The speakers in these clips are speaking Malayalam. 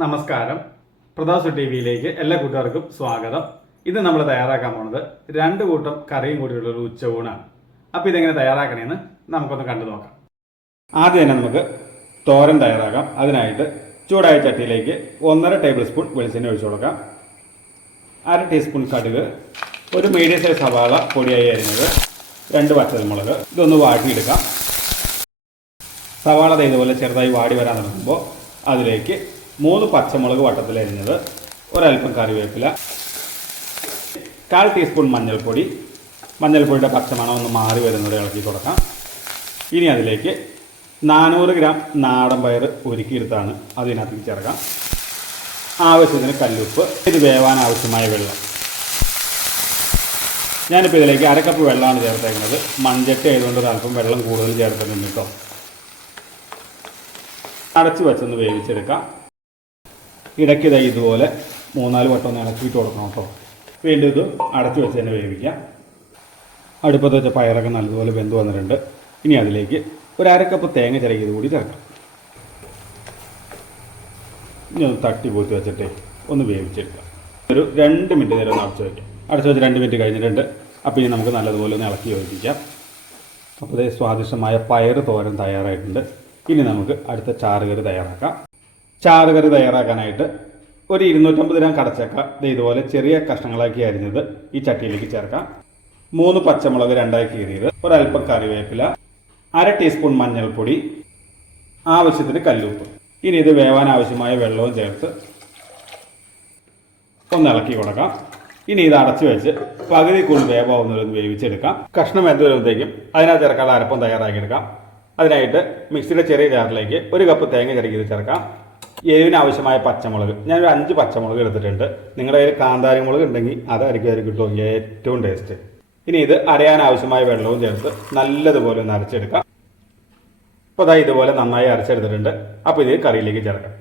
നമസ്കാരം. പ്രതാസ് ടി വിയിലേക്ക് എല്ലാ കൂട്ടുകാർക്കും സ്വാഗതം. ഇത് നമ്മൾ തയ്യാറാക്കാൻ പോണത് രണ്ട് കൂട്ടം കറിയും കൂടിയുള്ള ഒരു ഉച്ചയൂണാണ് അപ്പോൾ ഇതെങ്ങനെ തയ്യാറാക്കണമെന്ന് നമുക്കൊന്ന് കണ്ടു നോക്കാം. ആദ്യം തന്നെ നമുക്ക് തോരൻ തയ്യാറാക്കാം. അതിനായിട്ട് ചൂടായ ചട്ടിയിലേക്ക് ഒന്നര ടേബിൾ സ്പൂൺ വെളിച്ചെണ്ണ ഒഴിച്ചു കൊടുക്കാം. അര ടീസ്പൂൺ കടുക് ഒരു മീഡിയം സൈസ് സവാള പൊടിയായി അരിഞ്ഞത് രണ്ട് പച്ചമുളക് ഇതൊന്ന് വാട്ടിയെടുക്കാം. സവാള ഇതുപോലെ ചെറുതായി വാടി വരാൻ തുടങ്ങുമ്പോൾ അതിലേക്ക് മൂന്ന് പച്ചമുളക് വട്ടത്തിൽ അരിഞ്ഞത് ഒരൽപ്പം കറിവേപ്പില കാൽ ടീസ്പൂൺ മഞ്ഞൾപ്പൊടി. മഞ്ഞൾപ്പൊടിയുടെ പച്ചമണം ഒന്ന് മാറി വരുന്നത് ഇളക്കി കൊടുക്കാം. ഇനി അതിലേക്ക് നാനൂറ് ഗ്രാം നാടൻ പയർ ഒരുക്കിയെടുത്താണ് അതിനകത്തേക്ക് ചേർക്കാം. ആവശ്യത്തിന് കല്ലുപ്പ് ഇത് വേവാൻ ആവശ്യമായ വെള്ളം. ഞാനിപ്പോൾ ഇതിലേക്ക് അരക്കപ്പ് വെള്ളമാണ് ചേർത്തേക്കുന്നത്. മൺചട്ടി ആയതുകൊണ്ട് അല്പം വെള്ളം കൂടുതൽ ചേർക്കുന്നുണ്ട് കേട്ടോ. അടച്ചു വെച്ചൊന്ന് വേവിച്ചെടുക്കാം. ഇടയ്ക്ക് ഇതായി ഇതുപോലെ മൂന്നാൽ വട്ടം ഒന്ന് ഇളക്കിയിട്ട് കൊടുക്കണം കേട്ടോ. വീണ്ടും ഇത് അടച്ചു വെച്ച് തന്നെ വേവിക്കാം. അടുപ്പത്ത് വെച്ച പയറൊക്കെ നല്ലതുപോലെ വെന്ത് വന്നിട്ടുണ്ട്. ഇനി അതിലേക്ക് ഒരു അരക്കപ്പ് തേങ്ങ ചിരകിയത് കൂടി ചേർക്കാം. ഇനി ഒന്ന് തട്ടി പൂത്തി വെച്ചിട്ട് ഒന്ന് വേവിച്ചെടുക്കാം. ഒരു രണ്ട് മിനിറ്റ് നേരം ഒന്ന് അടച്ചു വയ്ക്കാം അടച്ചു വെച്ച് രണ്ട് മിനിറ്റ് കഴിഞ്ഞിട്ടുണ്ട്. അപ്പോൾ ഇനി നമുക്ക് നല്ലതുപോലെ ഒന്ന് ഇളക്കി യോജിപ്പിക്കാം. അപ്പോൾ സ്വാദിഷ്ടമായ പയർ തോരൻ തയ്യാറായിട്ടുണ്ട്. ഇനി നമുക്ക് അടുത്ത ചാറുകറി തയ്യാറാക്കാം. ചാറുകറി തയ്യാറാക്കാനായിട്ട് ഒരു ഇരുന്നൂറ്റമ്പത് ഗ്രാം കടച്ചക്ക. ദേ ഇതുപോലെ ചെറിയ കഷ്ണങ്ങളാക്കി അരിഞ്ഞത് ഈ ചട്ടിയിലേക്ക് ചേർക്കാം. മൂന്ന് പച്ചമുളക് രണ്ടായി കീറിയത്. ഒരൽപ്പം കറിവേപ്പില അര ടീസ്പൂൺ മഞ്ഞൾപ്പൊടി ആവശ്യത്തിന് കല്ലുപ്പ്. ഇനി ഇത് വേവാൻ ആവശ്യമായ വെള്ളവും ചേർത്ത് ഒന്ന് ഇളക്കി കൊടുക്കാം. ഇനി ഇത് അടച്ചു വെച്ച് പകുതി കൂടുതൽ വേവാവുന്നവരൊന്ന് വേവിച്ചെടുക്കാം. കഷ്ണം എന്ത് വരുമ്പോഴത്തേക്കും അതിനകത്ത് ചേർക്കാനുള്ള അരപ്പം തയ്യാറാക്കിയെടുക്കാം. അതിനായിട്ട് മിക്സിയുടെ ചെറിയ ജാറിലേക്ക് ഒരു കപ്പ് തേങ്ങ ചെറുക്കിയത് ചേർക്കാം. എരിവിന് ആവശ്യമായ പച്ചമുളക്. ഞാനൊരു അഞ്ച് പച്ചമുളക് എടുത്തിട്ടുണ്ട്. നിങ്ങളുടെ കയ്യിൽ കാന്താരി മുളക് ഉണ്ടെങ്കിൽ അതായിരിക്കും അതിൽ കിട്ടും ഏറ്റവും ടേസ്റ്റ്. ഇനി ഇത് അരയാൻ ആവശ്യമായ വെള്ളവും ചേർത്ത് നല്ലതുപോലെ ഒന്ന് അരച്ചെടുക്കാം. അപ്പോൾ അതാ ഇതുപോലെ നന്നായി അരച്ചെടുത്തിട്ടുണ്ട്. അപ്പോൾ ഇത് കറിയിലേക്ക് ചേർക്കാം.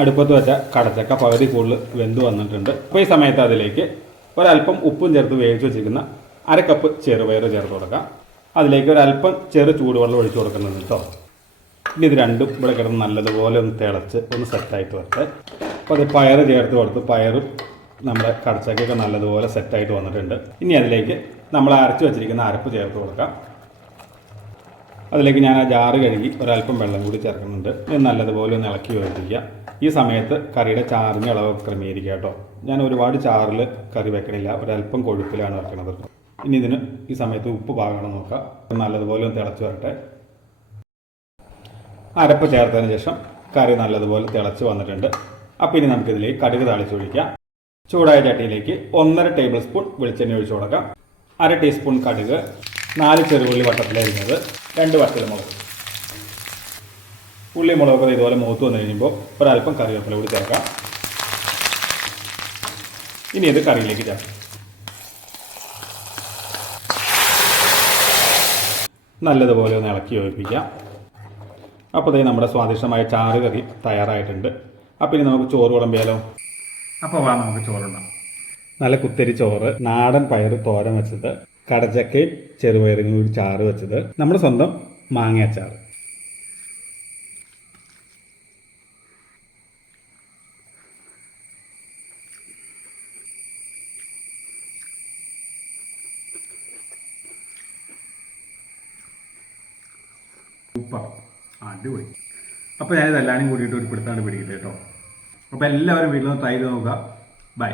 അടുപ്പത്ത് വെച്ച കടച്ചക്ക പകുതി കൂടുതൽ വെന്ത് വന്നിട്ടുണ്ട്. അപ്പോൾ ഈ സമയത്ത് അതിലേക്ക് ഒരല്പം ഉപ്പും ചേർത്ത് വേവിച്ച് വെച്ചിരിക്കുന്ന അര കപ്പ് ചെറുപയർ ചേർത്ത് കൊടുക്കാം. അതിലേക്ക് ഒരല്പം ചെറു ചൂടുവെള്ളം ഒഴിച്ചു കൊടുക്കുന്നുണ്ട് കേട്ടോ. ഇനി ഇത് രണ്ടും ഇവിടെ കിടന്ന് നല്ലതുപോലെ ഒന്ന് തിളച്ച് ഒന്ന് സെറ്റായിട്ട് വരട്ടെ. അപ്പോൾ അത് പയർ ചേർത്ത് കൊടുത്ത് പയറും നമ്മുടെ കടച്ചക്കൊക്കെ നല്ലതുപോലെ സെറ്റായിട്ട് വന്നിട്ടുണ്ട്. ഇനി അതിലേക്ക് നമ്മൾ അരച്ച് വെച്ചിരിക്കുന്ന അരപ്പ് ചേർത്ത് കൊടുക്കാം. അതിലേക്ക് ഞാൻ ആ ജാറ് കഴുകി ഒരല്പം വെള്ളം കൂടി ചേർക്കുന്നുണ്ട്. ഇത് നല്ലതുപോലെ ഒന്ന് ഇളക്കി യോജിപ്പിക്കുക. ഈ സമയത്ത് കറിയുടെ ചാറിന്റെ ഇളവ് ക്രമീകരിക്കുക കേട്ടോ. ഞാൻ ഒരുപാട് ചാറിൽ കറി വെക്കണില്ല. ഒരല്പം കൊഴുപ്പിലാണ് വെക്കണത്. ഇനി ഇതിന് ഈ സമയത്ത് ഉപ്പ് പാകണം നോക്കാം. നല്ലതുപോലെ ഒന്ന് തിളച്ച് വരട്ടെ. അരപ്പ് ചേർത്തതിന് ശേഷം കറി നല്ലതുപോലെ തിളച്ച് വന്നിട്ടുണ്ട്. അപ്പോൾ ഇനി നമുക്കിതിലേക്ക് കടുക് താളിച്ചൊഴിക്കാം. ചൂടായ ചട്ടിയിലേക്ക് ഒന്നര ടേബിൾ സ്പൂൺ വെളിച്ചെണ്ണ ഒഴിച്ചു കൊടുക്കാം. അര ടീസ്പൂൺ കടുക് നാല് ചെറുപുള്ളി വട്ടത്തിലരിഞ്ഞത് രണ്ട് വട്ടലമുളക് ഉള്ളി മുളകൊക്കെ ഇതുപോലെ മൂത്ത് വന്നു കഴിയുമ്പോൾ ഒരല്പം കറിവേപ്പില കൂടി ചേർക്കാം. ഇനി ഇത് കറിയിലേക്ക് ചേർക്കാം. നല്ലതുപോലെ ഒന്ന് ഇളക്കി യോജിപ്പിക്കാം. അപ്പോൾ ഇതേ നമ്മുടെ സ്വാദിഷ്ടമായ ചാറ് കറി തയ്യാറായിട്ടുണ്ട്. അപ്പോൾ ഇനി നമുക്ക് ചോറ് വിളമ്പിയാലോ? അപ്പോൾ വാ നമുക്ക് ചോറുണ്ടാം നല്ല കുത്തരി ചോറ് നാടൻ പയർ തോരൻ വെച്ചത് കടച്ചക്കയും ചെറുപയറും കൂടി ചാറ് വെച്ചത് നമ്മുടെ സ്വന്തം മാങ്ങ അച്ചാറ് സൂപ്പർ അടിപൊളി. അപ്പോൾ ഞാനിത് എല്ലാവരും കൂടിയിട്ട് ഒരു പിടുത്താണ്ട് പിടിക്കട്ടെ കേട്ടോ. അപ്പോൾ എല്ലാവരും വീട്ടിൽ നിന്ന് ട്രൈ ചെയ്ത് നോക്കുക. ബൈ